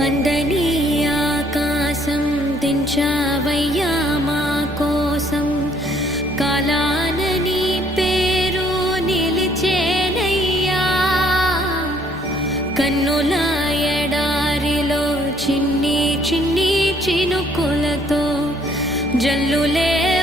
అందని ఆకాశం దించావయ్యా మా కోసం, కాలాన నీ పేరు నిలిచేనయ్యా. కన్నుల ఎడారిలో చిన్ని చిన్ని చినుకులతో జల్లులే